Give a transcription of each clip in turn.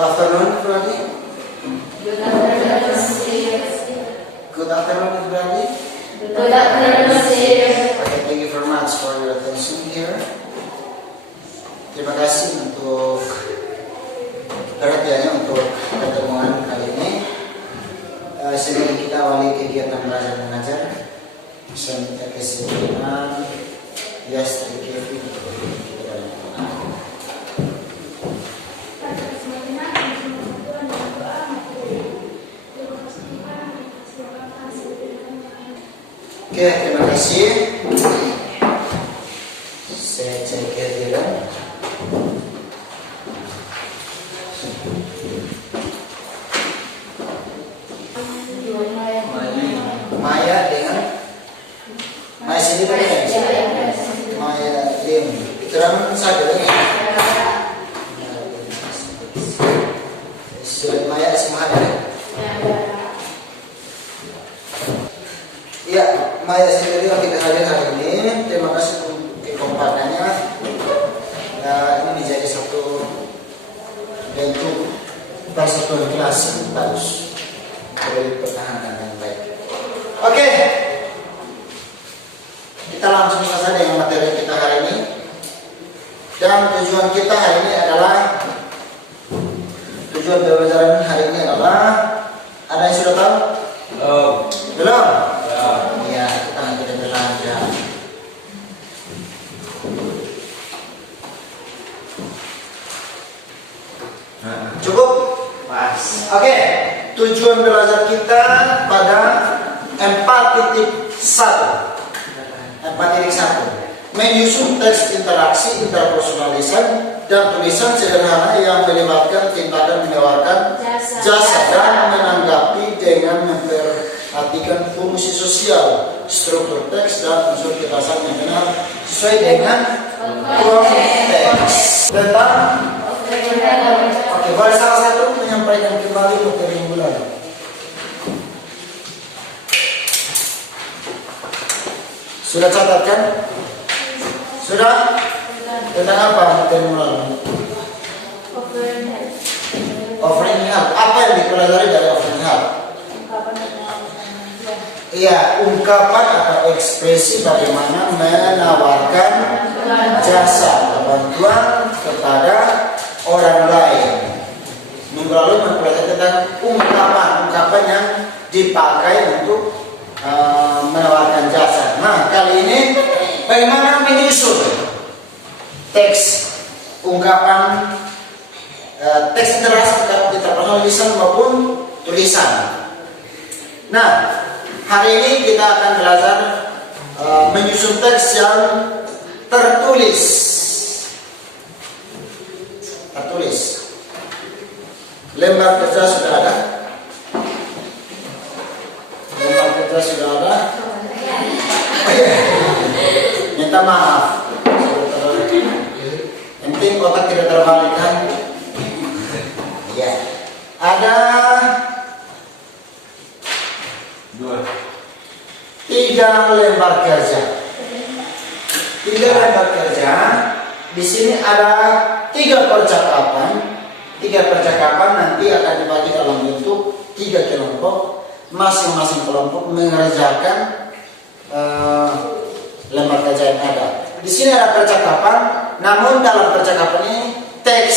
Afternoon, everybody. Good afternoon, Good afternoon, everybody. Good afternoon, Okay, thank you very much for your attention here. Terima kasih untuk perhatiannya untuk pertemuan kali ini. Sebelum kita awali kegiatan belajar mengajar, saya minta kesediaan Yastri Kevin untuk kita dalam doa. Oke, terima kasih. Saya cek kehadiran. Maya dengan Maya sendiri kan? Maya Lim. Terang saja lagi. Sudah Maya semangat ya? Iya, Maya sendiri yang kita hadir hari ini. Terima kasih untuk kekompakannya. Ini menjadi satu bentuk persatuan kelas yang bagus. Perlu dipertahankan dengan baik. Oke, kita langsung saja dengan materi kita hari ini. Dan tujuan kita hari ini adalah tujuan pembelajaran hari ini adalah ada yang sudah tahu? Belum? Ya, kita nanti belajar. Cukup? Pas. Oke, tujuan belajar kita pada 4.1. 4.1 menyusun teks interaksi interpersonalisan dan tulisan sederhana yang melibatkan tindakan menawarkan jasa dan menanggapi dengan memperhatikan fungsi sosial, struktur teks dan unsur kebahasaan yang benar sesuai dengan konteks. Tentang oke, boleh salah satu menyampaikan kembali materi yang bulan. Sudah catat kan? Sudah? Tentang apa materi bulan? Offering help. Apa yang dipelajari dari offering help? Iya, ungkapan atau ekspresi bagaimana menawarkan jasa atau bantuan kepada orang lain. Minggu lalu mempelajari tentang ungkapan yang dipakai untuk menawarkan jasa. Nah, kali ini bagaimana menyusun teks ungkapan, teks interaksi interpersonal lisan maupun tulisan. Nah, hari ini kita akan belajar menyusun teks yang tertulis. Lembar kerja sudah ada? Lembar kerja sudah ada? Minta maaf. Yang penting otak tidak terbalikan. Ya. Ada 3 lembar kerja. 3 lembar kerja. Di sini ada 3 percakapan. 3 percakapan nanti akan dibagi dalam bentuk 3 kelompok. Masing-masing kelompok mengerjakan lembar kerja yang ada. Di sini ada percakapan, namun dalam percakapan ini teks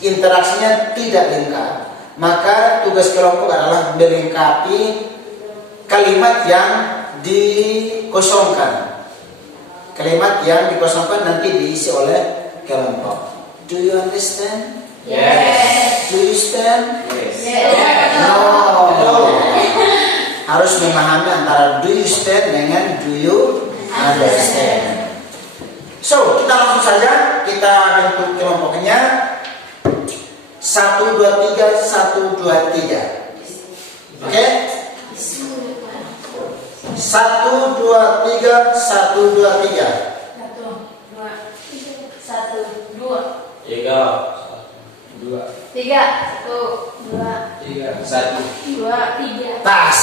interaksinya tidak lengkap. Maka tugas kelompok adalah melengkapi kalimat yang dikosongkan. Kalimat yang dikosongkan nanti diisi oleh kelompok. Do you understand? Yes. Do you stand? Yes. No. Harus memahami antara do you stand dengan do you understand. So, kita langsung saja kita bentuk kelompoknya 1, 2, 3, 1, 2, 3. Oke? 1, 2, 3, 1, 2, 3. 1, 2, 3. Pas.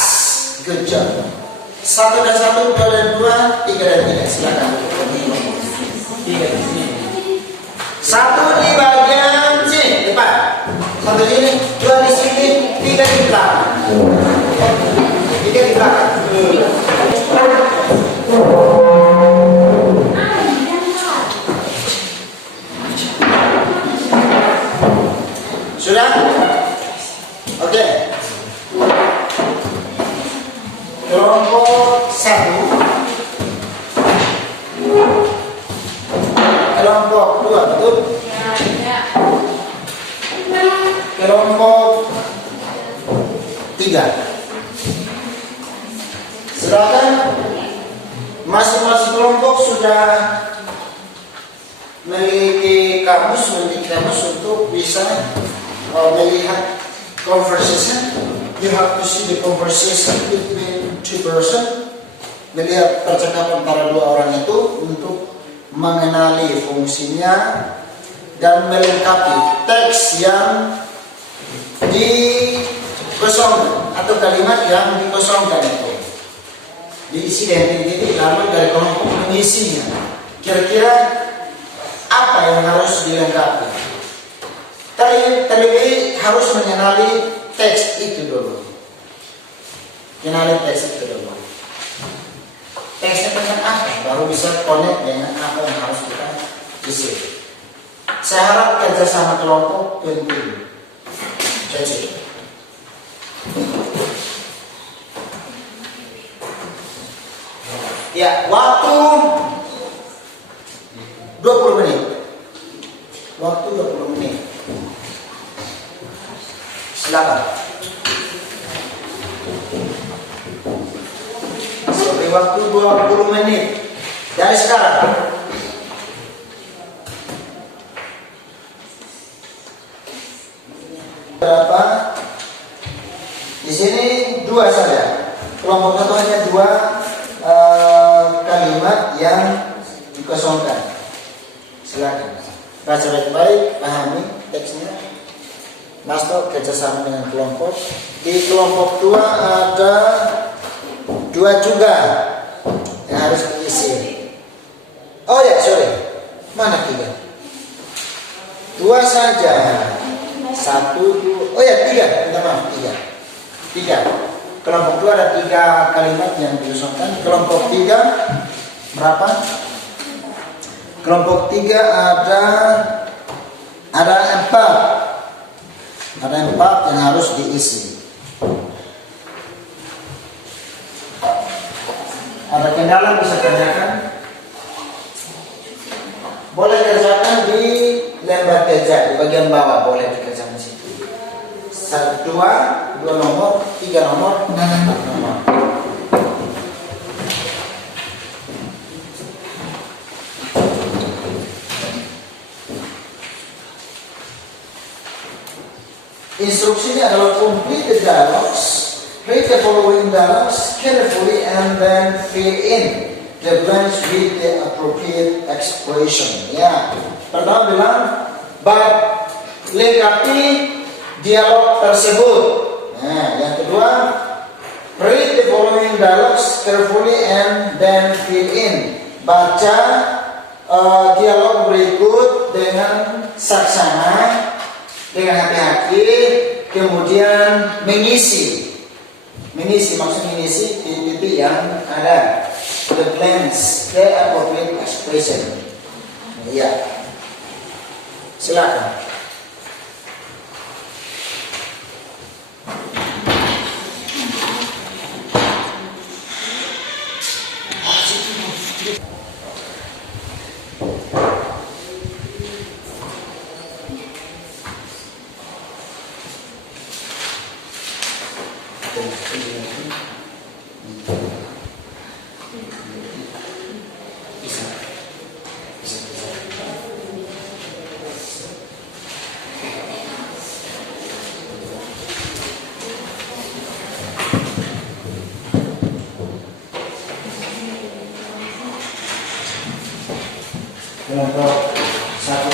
Good job. 1 dan 1, 2 dan 2, 3 dan 3. Silakan. 3 di sini. 1 di bagian sini, depan. Satu di sini, dua di sini, tiga di belakang. Tiga di belakang. Sudah? Oke. Kelompok 1. Kelompok 2, betul? Kelompok 3. Silakan. Masing-masing kelompok sudah memiliki kamus untuk bisa melihat conversation. You have to see the conversation between two person. Melihat percakapan antara dua orang itu untuk mengenali fungsinya dan melengkapi teks yang dikosongkan atau kalimat yang dikosongkan itu. Diisi dengan titik lalu dari kelompok mengisinya. Kira-kira apa yang harus dilengkapi? Terlebih harus mengenali teks itu dulu. Kenali teks itu dulu. Teksnya tentang apa? Baru bisa connect dengan apa yang harus kita isi. Saya harap kerjasama kelompok penting. Jadi, ya, waktu 20 menit. Waktu 20 menit. Silakan. Beri waktu 20 menit dari sekarang. Berapa? Di sini 2 saja. Kelompok satu hanya 2 kalimat yang dikosongkan. Silakan baca baik-baik, pahami teksnya. Masuk kerjasama dengan kelompok. Di kelompok 2 ada 2 juga yang harus diisi. Oh ya, sorry. Mana 3? 2 saja. 1, 2. Oh ya, 3. Minta maaf, 3. Kelompok 2 ada 3 kalimat yang dikosongkan. Kelompok 3 berapa? Kelompok 3 ada 4. Ada 4 yang harus diisi. Ada kendala bisa kerjakan. Boleh kerjakan di lembar kerja di bagian bawah, boleh dikerjakan di situ. 1, 2 nomor, 3 nomor, 4 nomor. Instruksinya adalah complete the dialogues, read the following dialogues carefully, and then fill in the blanks with the appropriate expression. Ya, pertama bilang bab lengkapi dialog tersebut. Nah, yang kedua, read the following dialogues carefully and then fill in. Baca dialog berikut dengan saksama, dengan hati-hati, kemudian mengisi maksud mengisi titik yang ada, the blanks, the appropriate expression. Ya, silakan. Kelompok 1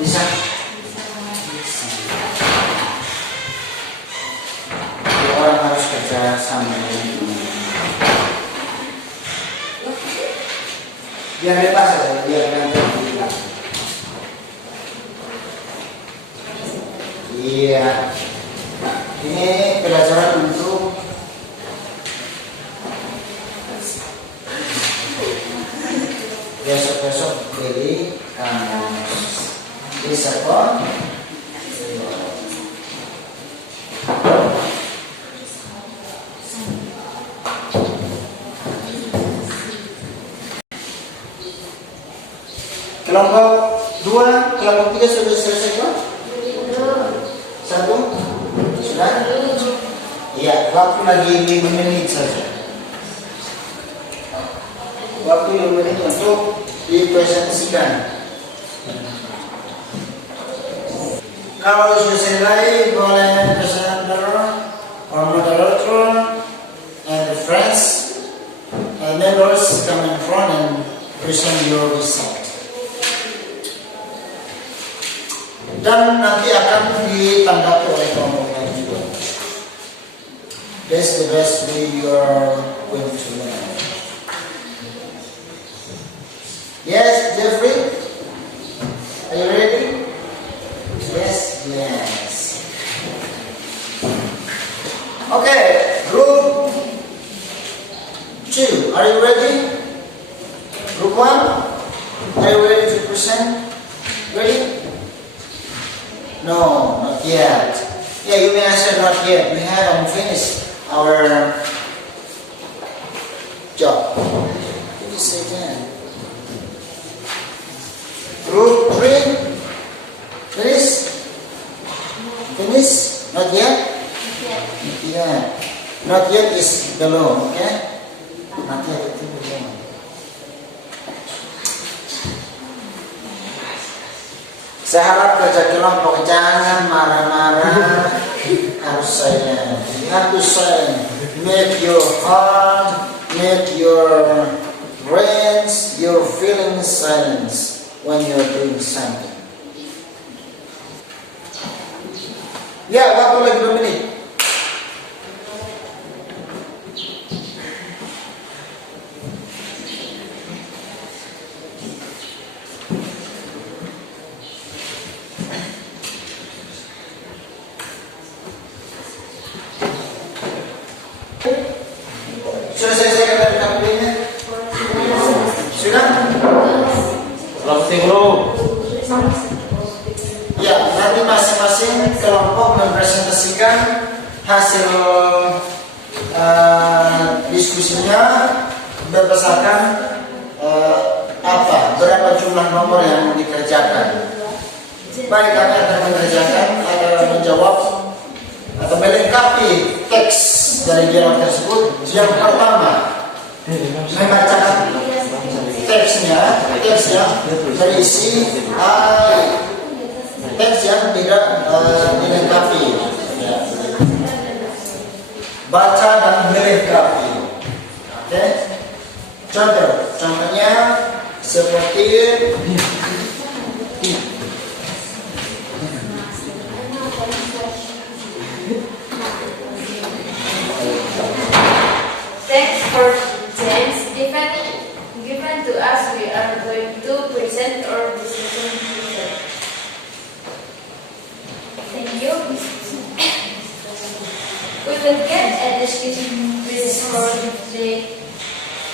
bisa. Orang harus kerja sama biar bebas saja, biar nanti Iya. Ini pelajaran untuk besok-besok beli kamus. Bisa kok? Kelompok 2, kelompok 3 sudah selesai kok? Satu? Sudah? Iya, waktu lagi 5 menit saja. Waktu 5 menit untuk dipresentasikan. Kalau sudah selesai, boleh presenter or moderator and the friends and members come in front and present your result. Dan nanti akan ditanggapi oleh kelompok lain juga. That's the best way you are going to learn. Yes, Jeffrey? Are you ready? Yes, yes. Okay, group 2, are you ready? Group 1, are you ready to present? Ready? No, not yet. Yeah, you may answer not yet. We haven't finished our job. What did you say then? Group 3, finish? Finish? Not yet? Not yet. Not yet is belum, okay? Not yet itu belum. Saya harap kerja kelompok jangan marah-marah, harus silent. You have to silent. Make your heart, make your brains, your feelings silence when you're doing something. Ya, waktu lagi 2 menit. Sudah selesai dari tampilnya? Sudah? Selesai belum? Ya, nanti masing-masing kelompok mempresentasikan hasil diskusinya berdasarkan berapa jumlah nomor yang dikerjakan. Baik, kami akan mengerjakan atau menjawab atau melengkapi teks dari dialog tersebut. Yang pertama, membacakan teksnya berisi teks yang tidak dilengkapi. Ya. Baca dan melengkapi. Oke. Contohnya seperti Thanks for James given to us. We are going to present our discussion result. Thank you. We will get a discussion result for the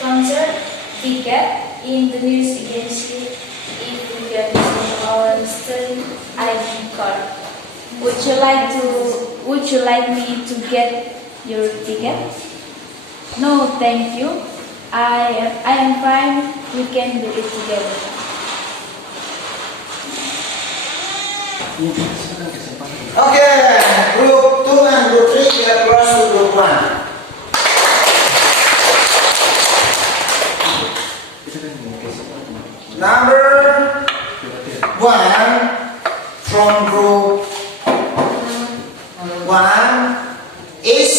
concert ticket in the news agency if we get our student ID card. Would you like me to get your ticket? No, thank you. I am fine. We can do it together. okay, group 2 and group 3 kita cross to group 1. Number 1 from group 1 is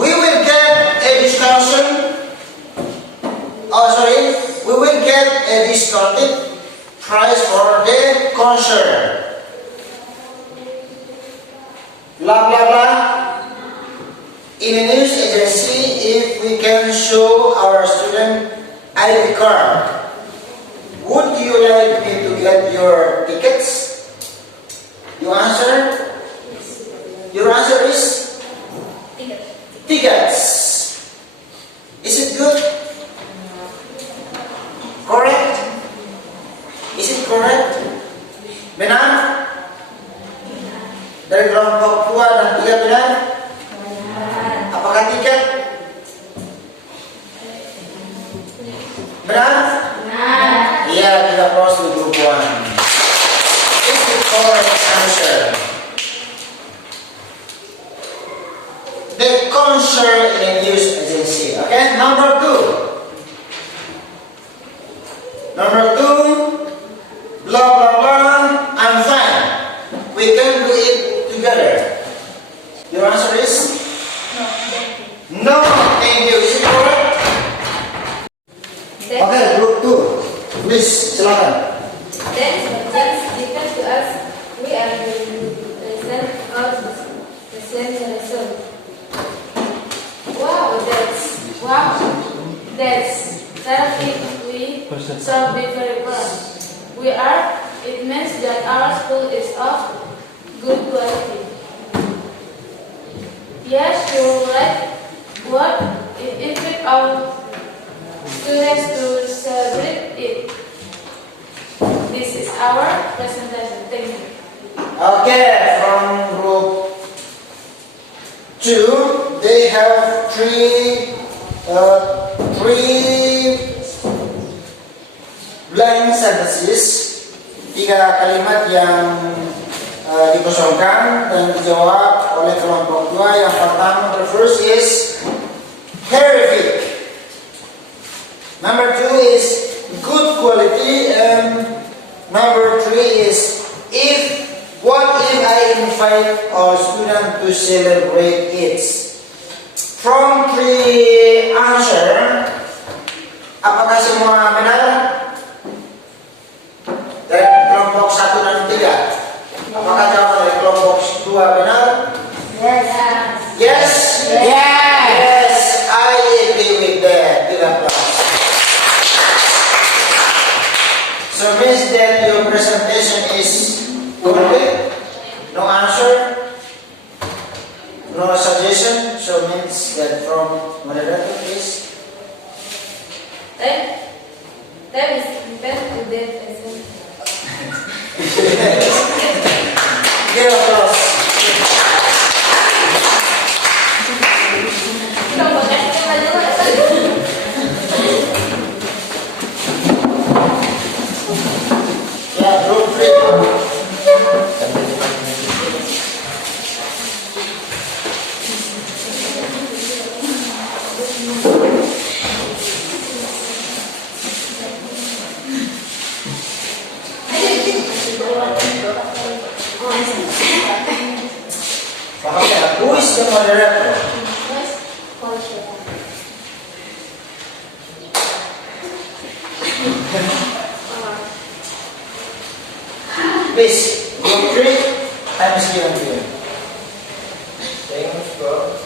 we will get a discounted price for the concert. Blah blah blah. In a news agency, if we can show our student ID card, would you get your tickets? You answer? Your answer is Ticket. tickets. Is it good? Correct? Is it correct? Benar? Dari kelompok 2 dan 3 benar? Apakah tiket? Benar? Iya, kita close di grup 1. Is the correct answer? The concert in a news agency. Okay, number 2. Number 2, blah blah blah, I'm fine. We can do it together. Your answer is no, thank you. Is it correct? Okay, group 2. Please, silakan. Then just given to us, we are going to present out the same lesson. That's terrific. We solve different problems. It means that our school is of good quality. Yes, you're right. What if our students to celebrate it? This is our presentation. Thank you. Okay, from group 2, they have three blank sentences, 3 kalimat yang dikosongkan dan dijawab oleh kelompok 2. Yang pertama, the first is terrific. Number 2 is good quality, and number 3 is what if I invite our student to celebrate it? From 3 answer, apakah semua benar? Dari kelompok 1 dan 3. Apakah jawaban dari kelompok 2 benar? Yes. Yes? Yes, I agree with that. Give applause. So means that your presentation is complete. No answer, no suggestion. So means that from moderator, please. That is best to that lesson. Give applause. Yeah, group 3. Who is the moderator? Please, group 3, time is given to you. Thanks for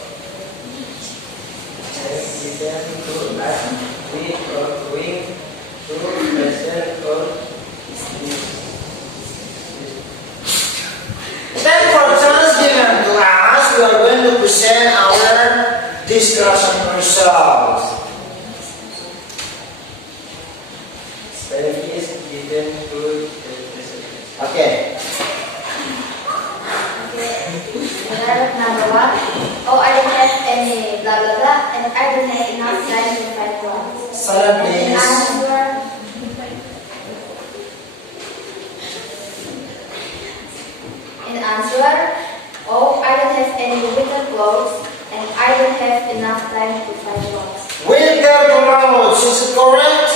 given to us. We are going to present on Then for chance given to us, we are going to present our discussion results. service given to the president. Okay. Number 1. Oh, I don't have any blah blah blah, and I don't have enough time to find one. Silent please. Answer. Oh, I don't have any winter clothes, and I don't have enough time to find one. Winter clothes, is it correct?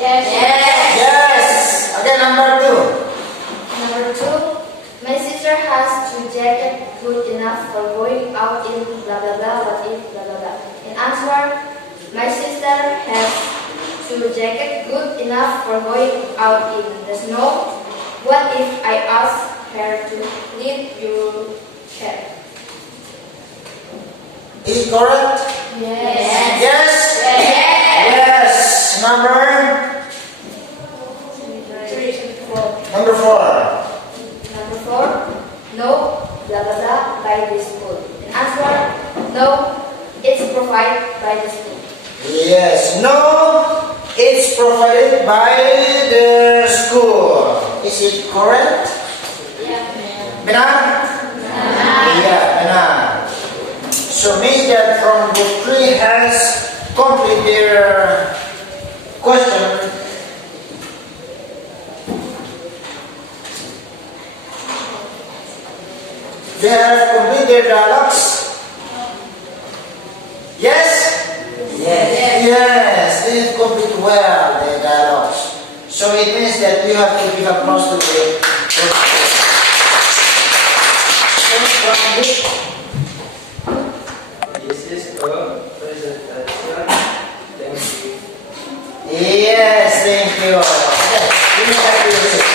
Yes. Yes. Okay, number 2. Number 2. My sister has 2 jackets good enough for going out in blah blah blah. What if blah blah blah? In answer, my sister has 2 jackets good enough for going out in the snow. What if I ask her to leave your cat? Is it correct? Yes. Yes? Yes. Number 3. Number 4. Number 4, no, blah blah blah, by the school. And answer, no, it's provided by the school. Yes, no, it's provided by the school. Is it correct? Benar? Iya, benar. So means that from group 3 has complete their question. They have complete their dialogues. Yes? Yes, they have complete well their dialogues. So it means that you have to give applause to the This is a presentation. Thank you. Yes, thank you. Okay, give me back to your seat.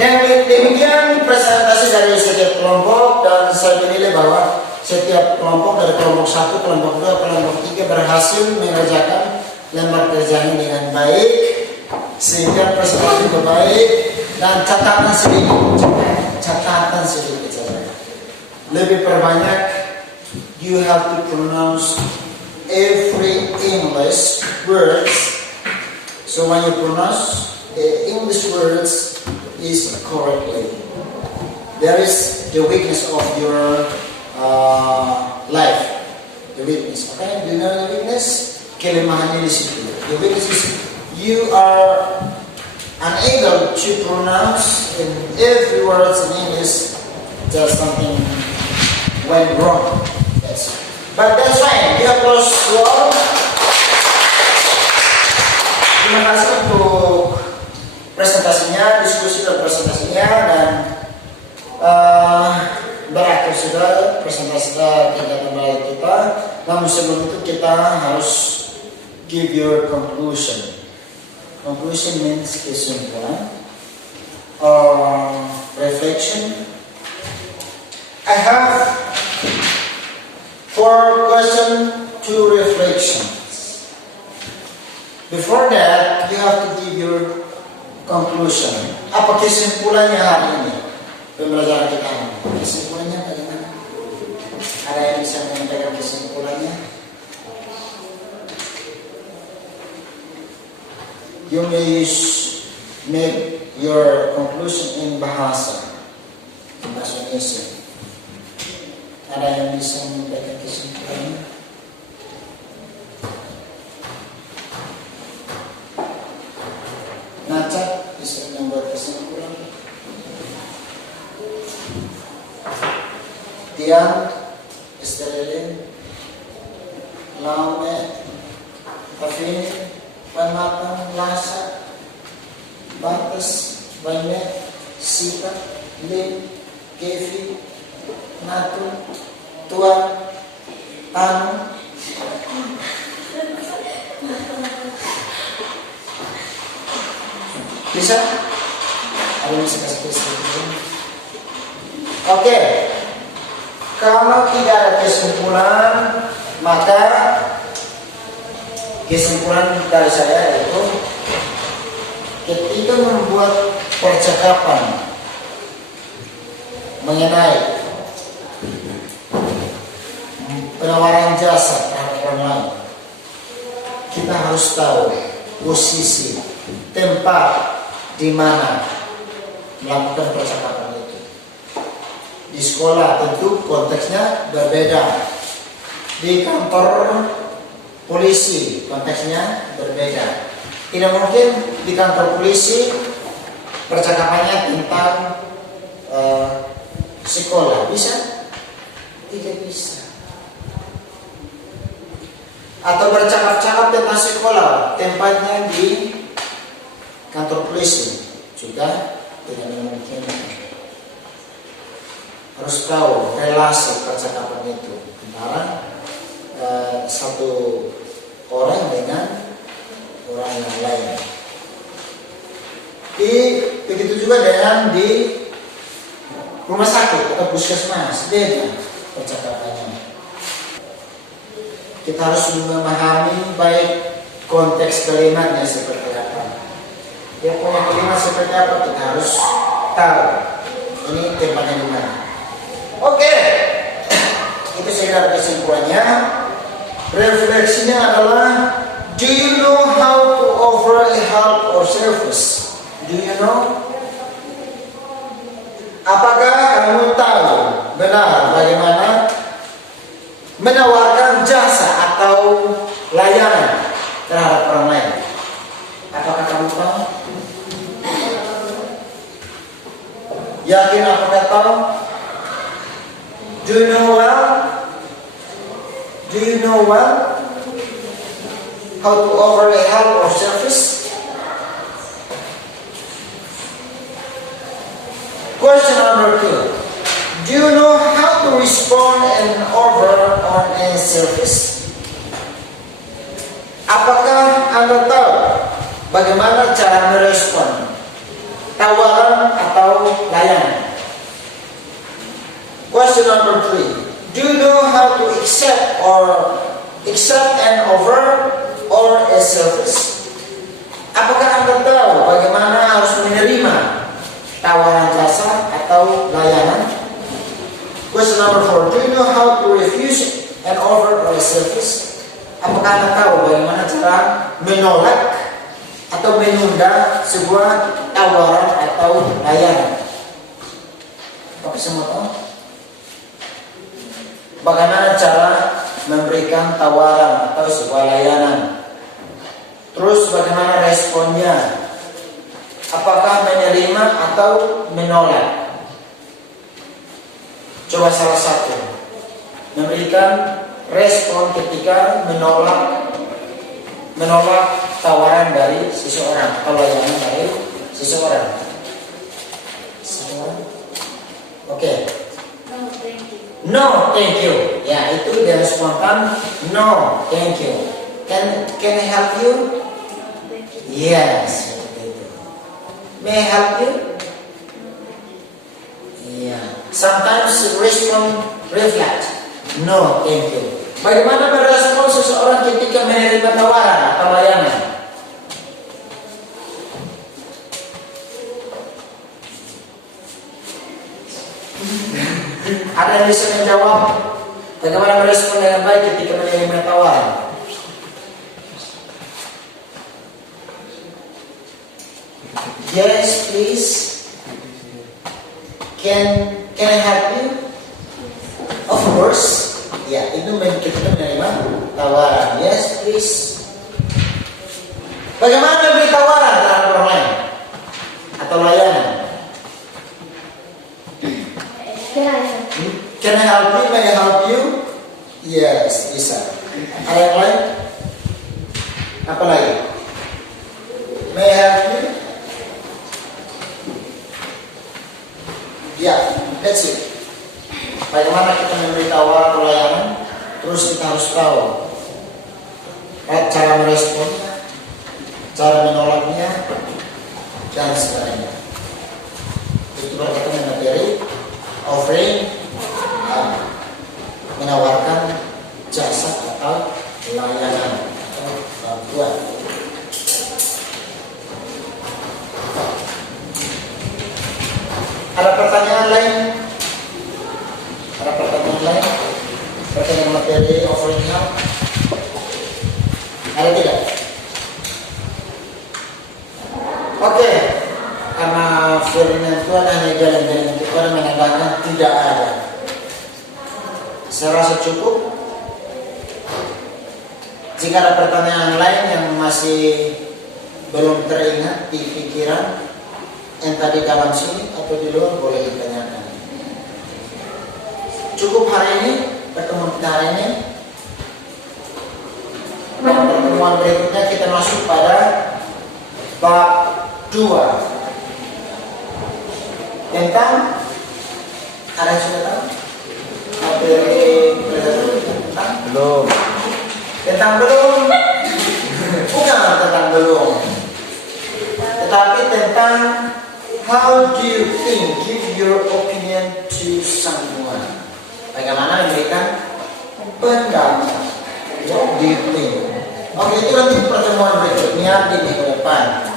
Dan demikian presentasi dari setiap kelompok, dan saya menilai bahwa setiap kelompok dari kelompok 1, kelompok 2, kelompok 3 berhasil mengerjakan lembar kerjanya dengan baik, sehingga presentasi juga baik. Dan catatan sedikit saja. Lebih perbanyak, you have to pronounce every English words. So when you pronounce the English words is correctly, there is the weakness of your life. The weakness, okay? Do you know the weakness? Kelemahannya di situ. The weakness is you are unable to pronounce in every words in English. There's something went wrong. But that's fine. You have close all. Terima kasih untuk presentasinya, diskusi dan presentasinya, dan berakhir sudah presentasi kegiatan belajar kita. Namun sebelum itu kita harus give your conclusion. Conclusion means kesimpulan or reflection. I have 4 questions, 2 reflections. Before that, you have to give your conclusion. Apa kesimpulannya hari ini? Pembelajaran kita ini. Kesimpulannya bagaimana? Ada yang bisa menyampaikan kesimpulannya? You may make your conclusion in bahasa Indonesia. Ada yang bisa menyampaikan kesimpulannya? Naca bisa membuat kesimpulan. Tiang, Estelin, Laume, Afini, Panmatang, Lasa, Batas, Banyak, Sita, Lim, Kevi, Natu, Tuan, Tanu. Bisa? Ada yang bisa kasih kesimpulan? Oke. Kalau tidak ada kesimpulan, maka kesimpulan dari saya itu ketika membuat percakapan mengenai penawaran jasa terhadap orang lain, kita harus tahu posisi, tempat di mana melakukan percakapan itu. Di sekolah tentu konteksnya berbeda. Di kantor polisi konteksnya berbeda. Tidak mungkin di kantor polisi percakapannya tentang sekolah, bisa? Tidak bisa. Atau bercakap-cakap tentang sekolah, tempatnya di kantor polisi, juga tidak mungkin. Harus tahu relasi percakapan itu antara satu orang dengan orang yang lain. Begitu juga dengan di rumah sakit atau puskesmas, beda percakapannya. Kita harus memahami baik konteks kalimatnya seperti apa. Dia punya kalimat seperti apa kita harus tahu. Ini tempatnya di mana. Oke, itu sekedar kesimpulannya. Refleksinya adalah, do you know how to offer a help or service? Do you know? Apakah kamu tahu benar bagaimana menawarkan jasa atau layanan terhadap orang lain? Apakah kamu tahu? Yakin apakah tahu? Do you know well? Do you know well how to offer a help or service? Question number 2. Do you know how to respond and offer on a service? Apakah Anda tahu bagaimana cara merespon tawaran atau layanan? Question number 3. Do you know how to accept an offer or a service? Apakah Anda tahu bagaimana harus menerima tawaran jasa atau layanan? Question number 4. Do you know how to refuse an offer or a service? Apakah Anda tahu bagaimana cara menolak atau menunda sebuah tawaran atau layanan? Apakah semua tahu? Bagaimana cara memberikan tawaran atau sebuah layanan? Terus bagaimana responnya? Apakah menerima atau menolak? Coba salah satu. Memberikan respon ketika menolak tawaran dari seseorang atau layanan dari seseorang. Oke. No, thank you. Ya, itu dia spontan. No, thank you. Can I help you? Yes. May I help you? Yeah. Sometimes respond reflect. No, thank you. Bagaimana merespon seseorang ketika menerima tawaran atau layanan? Ada yang bisa menjawab bagaimana merespon dengan baik ketika menerima tawaran? Yes, please. Can I help you? Of course. Ya, itu ketika menerima tawaran. Yes, please. Bagaimana memberi tawaran terhadap orang lain atau layanan? Can I help you? May I help you? Yes, bisa. Ada yang lain? Apa lagi? May I help you? Ya, that's it. Bagaimana kita memberi tawaran atau layanan? Terus kita harus tahu cara meresponnya, cara menolaknya, dan sebagainya. Itu berkaitan dengan materi offering, menawarkan jasa atau layanan atau bantuan. Ada pertanyaan lain? Ada pertanyaan lain? Pertanyaan materi offering help? Ada tidak? Oke. Karena firman Tuhan hanya jalan-jalan Tuhan menandakan tidak ada. Saya rasa cukup. Jika ada pertanyaan lain yang masih belum teringat di pikiran, yang tadi dalam sini atau di luar, boleh ditanyakan. Cukup hari ini, pertemuan kita hari ini. Pertemuan berikutnya kita masuk pada bab 2 tentang, ada yang sudah tahu? Belum. Tentang belum? Bukan tentang belum, tetapi tentang how do you think, give your opinion to someone. Bagaimana memberikan pendapat? What do you think? Oke, itu nanti pertemuan berikutnya di minggu depan.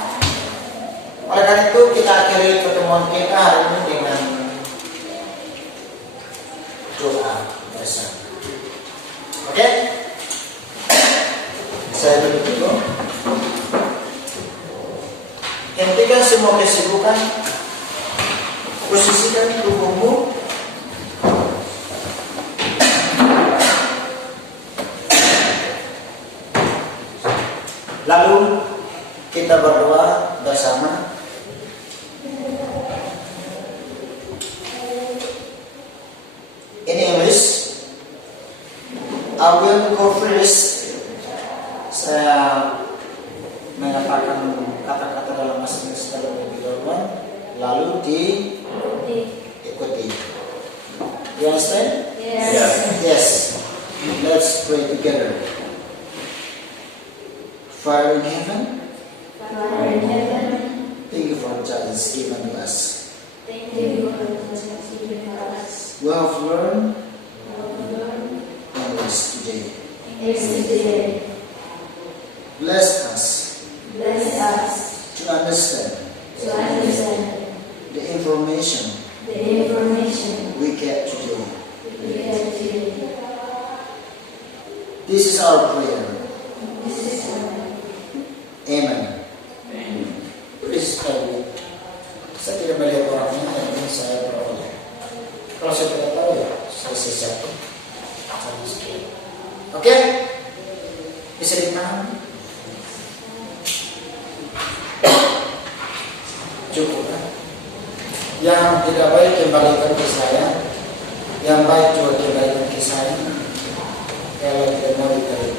Oleh karena itu kita akhiri pertemuan kita hari ini dengan doa bersama. Oke? Saya duduk dulu. Hentikan semua kesibukan. Posisikan tubuhmu. Lalu kita berdoa bersama. In English, I will go first. Saya mengatakan kata-kata dalam bahasa Inggris terlebih dahulu, lalu diikuti. You understand? Yes. Let's pray together. Father in heaven, thank you for the chance given to us. We have learned English today. Bless us to understand the information we get today. This is our prayer. Amen. Please pray. Saya tidak melihat orangnya, yang saya peroleh. Kalau saya tidak tahu ya, saya sesat. Oke? Bisa dipahami? Cukup kan? Yang tidak baik kembalikan ke saya, yang baik juga kembalikan ke saya. Kalau tidak mau dikali.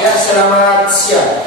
Ya, selamat siang.